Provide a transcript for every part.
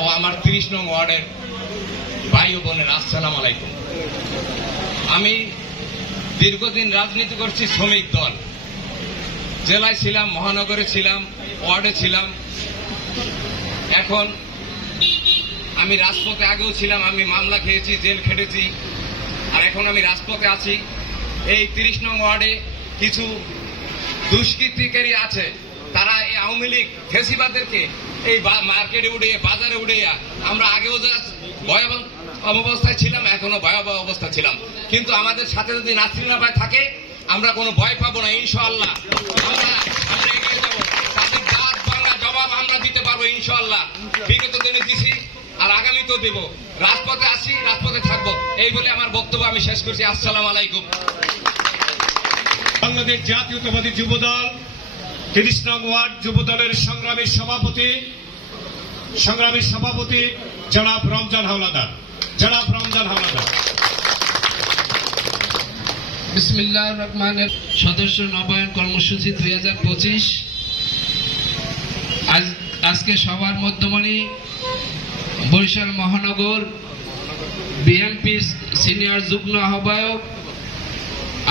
ও আমার 30 নং ওয়ার্ডের ভাই ও বোনের, আসসালামু আলাইকুম। আমি দীর্ঘদিন রাজনীতি করছি, শ্রমিক দল, জেলায় ছিলাম, মহানগরে ছিলাম, ওয়ার্ডে ছিলাম। এখন আমি রাজপথে আগেও ছিলাম, আমি মামলা খেয়েছি, জেল খেটেছি, আর এখন আমি রাজপথে আছি। এই 30 নং ওয়ার্ডে কিছু দুষ্কৃতিকারী আছে, তারা এই আওয়ামী লীগ ফেসিবাদেরকে এই মার্কেটে উড়ে, বাজারে উড়ে, আমরা আগেও ভয়াবহ অবস্থায় ছিলাম, এখনো ভয়াবহ অবস্থা ছিলাম, কিন্তু আমাদের সাথে যদি নাসরিন ভাই থাকে আমরা কোনো ভয় পাবো না, ইনশাআল্লাহ আমরা এগিয়ে যাবো। তাদের দাঁত ভাঙা জবাব আমরা দিতে পারবো ইনশাআল্লাহ। বিগত দিনে দিছি, আর আগামীতেও দেব। রাজপথে আসি, রাজপথে থাকবো, এই বলে আমার বক্তব্য আমি শেষ করছি। আসসালামু আলাইকুম। বাংলাদেশ জাতীয়তাবাদী যুবদল 30 নং ওয়ার্ড যুবদলের সংগ্রামী সভাপতি জনাব রমজান হাওলাদার। বিসমিল্লাহির রহমানির রহিম। সদস্য নবায়ন কর্মসূচি 2025 আজকে সবার মধ্যমণি বরিশাল মহানগর বিএনপি সিনিয়র যুগ্ম আহ্বায়ক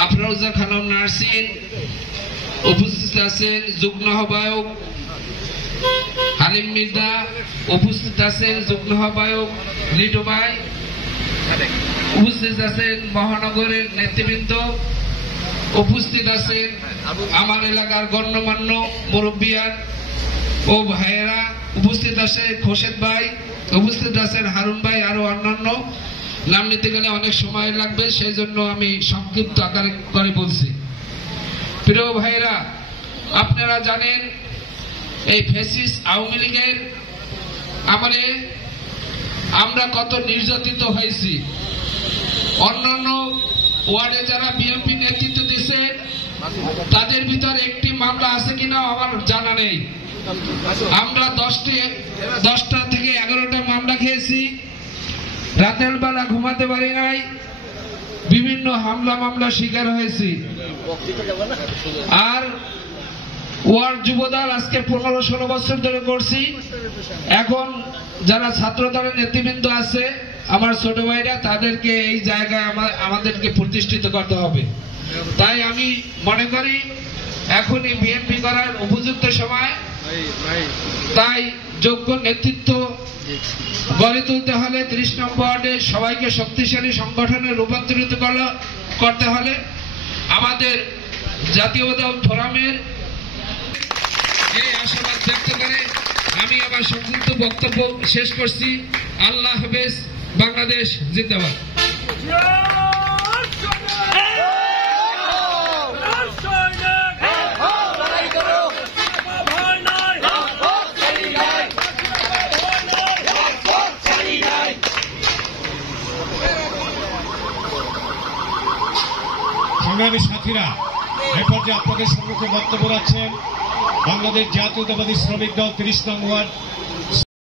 আফরোজা খানম নার্সিন, উপস্থিত আছেন যুগ্ম আহ্বায়ক হালিম মির্জা, উপস্থিত আছেন যুগ্ম আহ্বায়ক লিটু ভাই, উপস্থিত আছেন মহানগরের নেতৃবৃন্দ, উপস্থিত আছেন আমার এলাকার গণ্যমান্য মুরব্বিয়ান ও ভাইয়েরা, উপস্থিত আছেন খোরশেদ ভাই, উপস্থিত আছেন হারুন ভাই, আরো অন্যান্য। নাম নিতে গেলে অনেক সময় লাগবে, সেই জন্য আমি সংক্ষিপ্ত আকারে করে বলছি। প্রিয় ভাইয়েরা, আপনারা জানেন এই ফ্যাসিস্ট আওয়ামী লীগের আমলে আমরা কত নির্যাতিত হয়েছি। অন্যান্য ওয়ার্ডে যারা বিএনপি নেতৃত্ব দিচ্ছে তাদের ভিতর একটি মামলা আছে কিনা আমার জানা নেই। আমরা 10টা থেকে 11টা মামলা খেয়েছি, রাতের বেলা ঘুমাতে পারি নাই, বিভিন্ন মামলা শিকার হয়েছি। আর ওয়ার্ড যুবদল আজকে 15-16 বছর ধরে করছি। এখন যারা ছাত্র দলের নেতৃবৃন্দ আছে, আমার ছোট ভাইরা, তাদেরকে এই জায়গায় আমাদেরকে প্রতিষ্ঠিত করতে হবে। তাই আমি মনে করি এখনই বিএনপি করার উপযুক্ত সময়। তাই যোগ্য নেতৃত্ব গড়ে তুলতে হলে 30 নম্বর ওয়ার্ডে সবাইকে শক্তিশালী সংগঠনে রূপান্তরিত করতে হলে আমাদের জাতীয়তাবাদী ফোরামের এই আশাবাদ ব্যক্ত করে আমি আমার সংক্ষিপ্ত বক্তব্য শেষ করছি। আল্লাহ হাফেজ। বাংলাদেশ জিন্দাবাদ। সংগ্রামী সাথীরা, এ পর্যায়ে আপনাদের সম্মুখে বক্তব্য রাখছেন বাংলাদেশ জাতীয়তাবাদী শ্রমিক দল 30 নং ওয়ার্ড